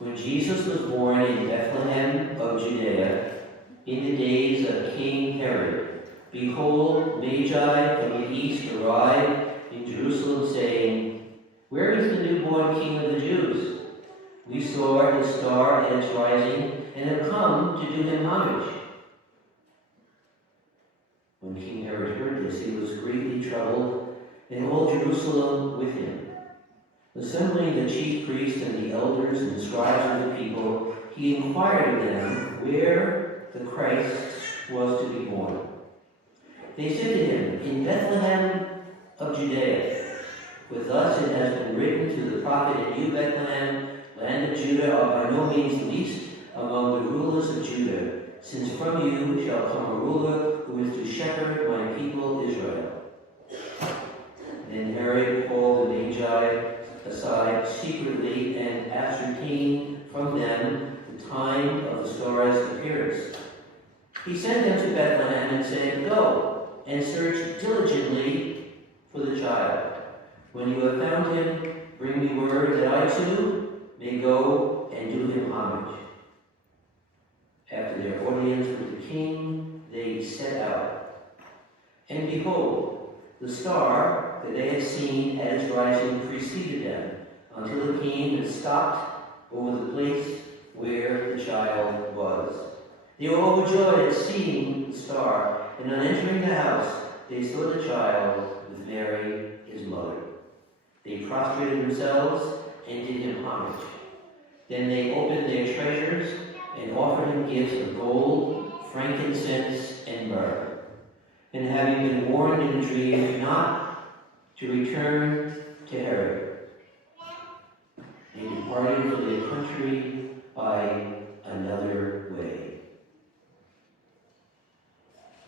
When Jesus was born in Bethlehem of Judea, in the days of King Herod, behold, magi from the east arrived in Jerusalem, saying, Where is the newborn King of the Jews? We saw his star at its rising, and have come to do him homage. When King Herod heard this, he was greatly troubled, and all Jerusalem with him. Assembling the chief priests and the elders and the scribes of the people, he inquired of them where the Christ was to be born. They said to him, In Bethlehem of Judea. With us it has been written to the prophet, And you, Bethlehem, land of Judah, are by no means least among the rulers of Judah, since from you shall come a ruler who is to shepherd my people Israel. Then Herod called the magi aside secretly and ascertained from them the time of the star's appearance. He sent them to Bethlehem and said, Go and search diligently for the child. When you have found him, bring me word that I too may go and do him homage. After their audience with the king, they set out. And behold, the star that they had seen at its rising preceded them, until it came and stopped over the place where the child was. They were overjoyed at seeing the star, and on entering the house, they saw the child with Mary, his mother. They prostrated themselves and did him homage. Then they opened their treasures and offered him gifts of gold, frankincense, and myrrh. And having been warned in a dream not to return to Herod, they departed for their country by another way.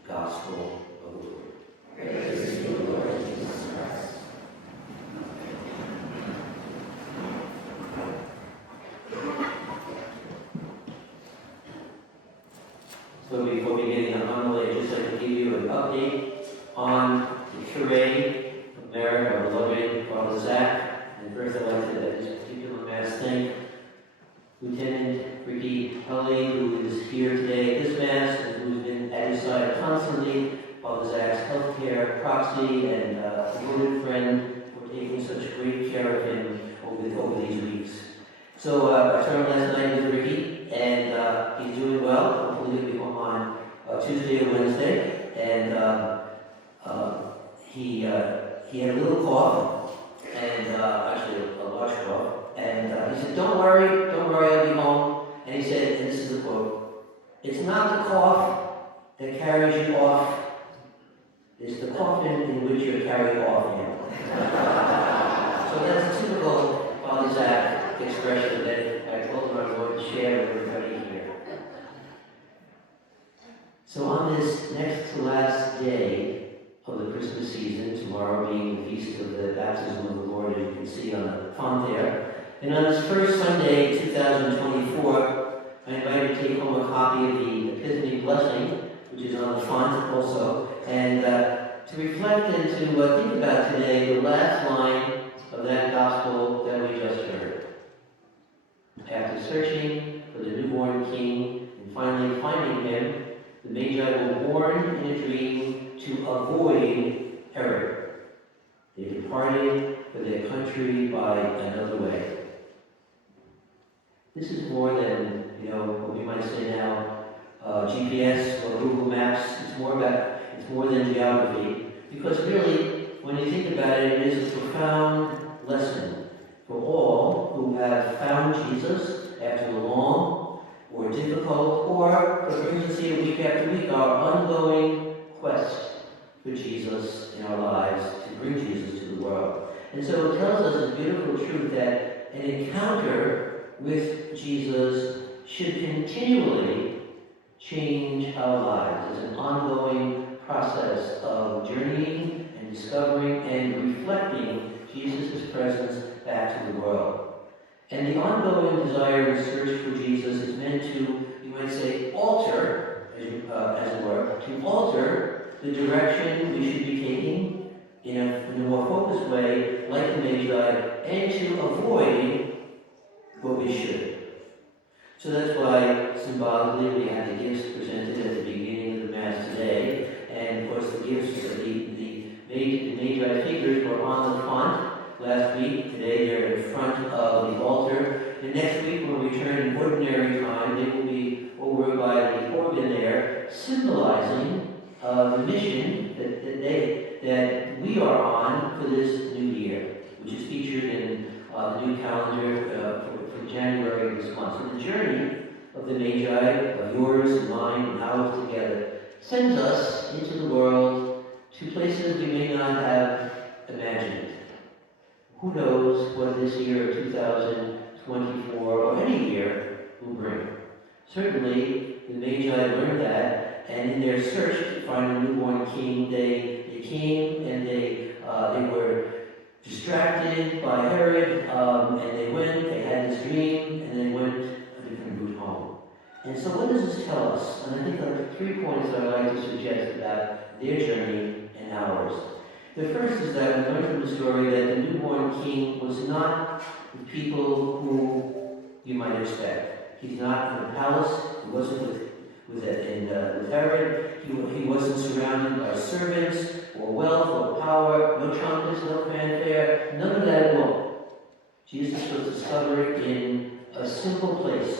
Gospel of the Lord. Praise to you, Lord Jesus Christ. So before beginning the homily, I'd just like to give you an update on the curé of Merit, our beloved Father Zach. And first I'd like to, at this particular Mass, thank Lieutenant Ricky Kelly, who is here today at this Mass and who's been at his side constantly, Father Zach's healthcare proxy and devoted friend, for taking such great care of him over these weeks. So I started last night with Ricky, and he's doing well. Hopefully he'll be home on Tuesday or Wednesday. And he had a little cough, and actually a large cough. And he said, Don't worry, I'll be home. And he said, and this is the quote, It's not the cough that carries you off, it's the coffin in which you're carried off in. So that's a typical Father Zach expression that I told him I was going to share with everybody here. So on this next to last day of the Christmas season, tomorrow being the feast of the baptism of the Lord, as you can see on the font there, and on this first Sunday, 2024, I invite you to take home a copy of the Epiphany blessing, which is on the font also, and to reflect and to think about today the last line of that gospel that we just heard. After searching for the newborn king and finally finding him, the magi were warned in a dream to avoid Herod. They departed for their country by another way. This is more than, what we might say now, GPS or Google Maps. It's more than geography. Because really, when you think about it, it is a profound lesson for all who have found Jesus after a long or difficult, or what brings us here week after week, our ongoing quest for Jesus in our lives, to bring Jesus to the world. And so it tells us a beautiful truth that an encounter with Jesus should continually change our lives. It's an ongoing process of journeying and discovering and reflecting Jesus' presence back to the world. And the ongoing desire and search for Jesus is meant to, you might say, alter, as it were, to alter the direction we should be taking in a more focused way, like the Magi, and to avoid what we should. So that's why symbolically we have the gifts presented at the beginning of the Mass today. And of course the gifts, the magi figures were on the font last week. Today they're in front of the altar. And next week when we return in ordinary time, they will be over by the organ there, symbolizing the mission that we are on for this new year, which is featured in the new calendar for January of this month. So the journey of the Magi, of yours and mine and ours together, sends us into the world to places we may not have imagined. Who knows what this year of 2024 or any year will bring? Certainly, the Magi learned that, and in their search to find a newborn king, they came and they were distracted by Herod, and they went, they had this dream, and they went a different route home. And so what does this tell us? And I think there are 3 points that I'd like to suggest about their journey and ours. The first is that we learn from the story that the newborn king was not the people who you might expect. He's not in a palace, he wasn't with Herod, he wasn't surrounded by servants, or wealth, or power, no trumpets, no fanfare, none of that at all. Jesus was discovered in a simple place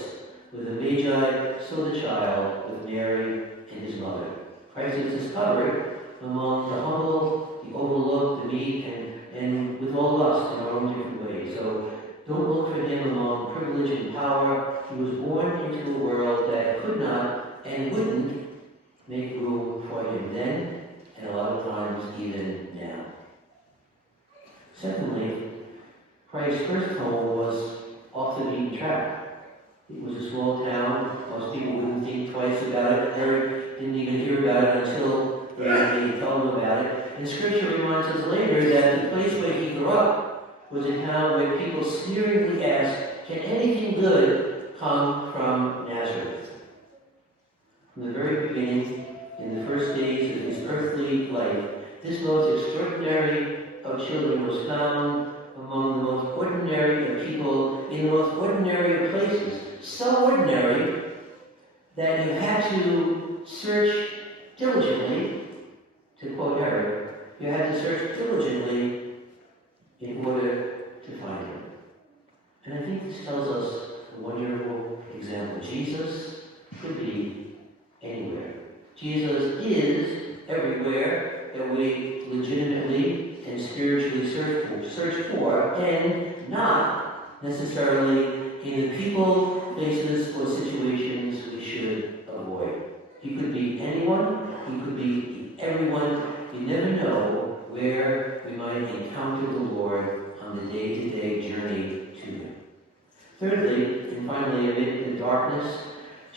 where the Magi saw the child with Mary and his mother. Christ is discovered among the humble, the overlooked, the meek, and with all of us in our own different ways. So don't look for him among privilege and power. He was born into a world that could not and wouldn't make room for him then, and a lot of times even now. Secondly, Christ's first home was off the beaten track. It was a small town. Most people wouldn't think twice about it. Herod didn't even hear about it until they told him about it. And Scripture reminds us later that the place where he grew up was a town where people sneeringly asked, "Can anything good come from Nazareth?" From the very beginning, in the first days of his earthly life, this most extraordinary of children was found among the most ordinary of people in the most ordinary of places. So ordinary that you had to search diligently, to quote Herod, you had to search diligently in order to find him. And I think this tells us a wonderful example. Jesus could be anywhere. Jesus is everywhere that we legitimately and spiritually search for, and not necessarily in the people, places, or situations we should avoid. He could be anyone, he could be everyone. You never know where we might encounter the Lord on the day-to-day journey to him. Thirdly, and finally, amid the darkness,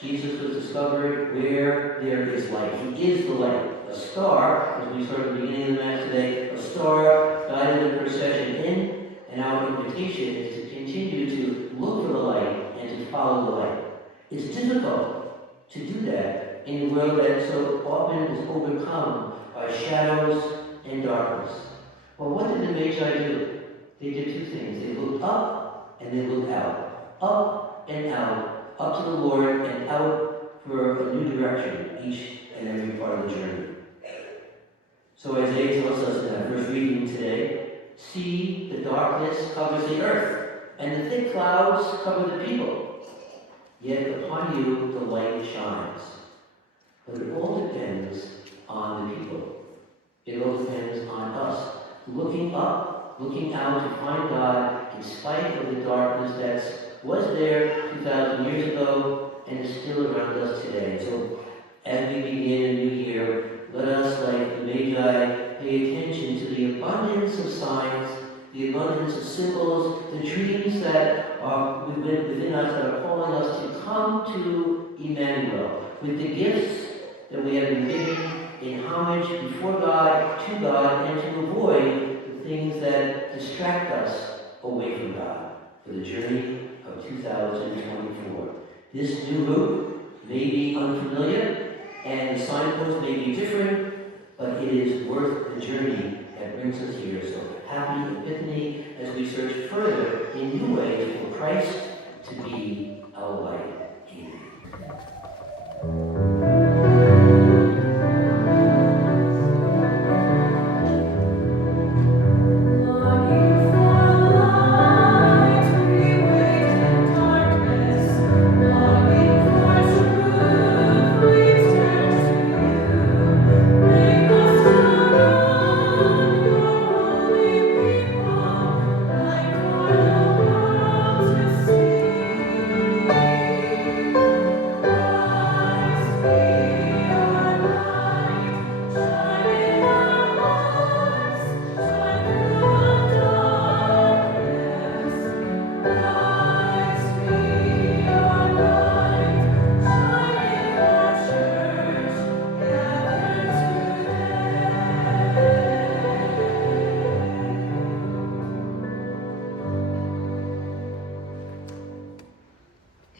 Jesus was discovered where there is light. He is the light. A star, as we saw at the beginning of the Mass today, a star guided the procession in, and our invitation is to continue to look for the light and to follow the light. It's difficult to do that in a world that so often is overcome by shadows and darkness. Well, what did the Magi do? They did 2 things. They looked up and they looked out. Up and out. Up to the Lord and out for a new direction each and every part of the journey. So Isaiah tells us in our first reading today, "See, the darkness covers the earth, and the thick clouds cover the people. Yet upon you the light shines." But it all depends on the people. It all depends on us. Looking up, looking out to find God in spite of the darkness that was there 2,000 years ago and is still around us today. So as we begin a new year, let us, like the Magi, pay attention to the abundance of signs, the abundance of symbols, the dreams that are within us that are calling us to come to Emmanuel, with the gifts that we have been given in homage before God, to God, and to avoid the things that distract us away from God for the journey of 2024. This new route may be unfamiliar, and the signposts may be different, but it is worth the journey that brings us here. So happy Epiphany as we search further in new ways for Christ to be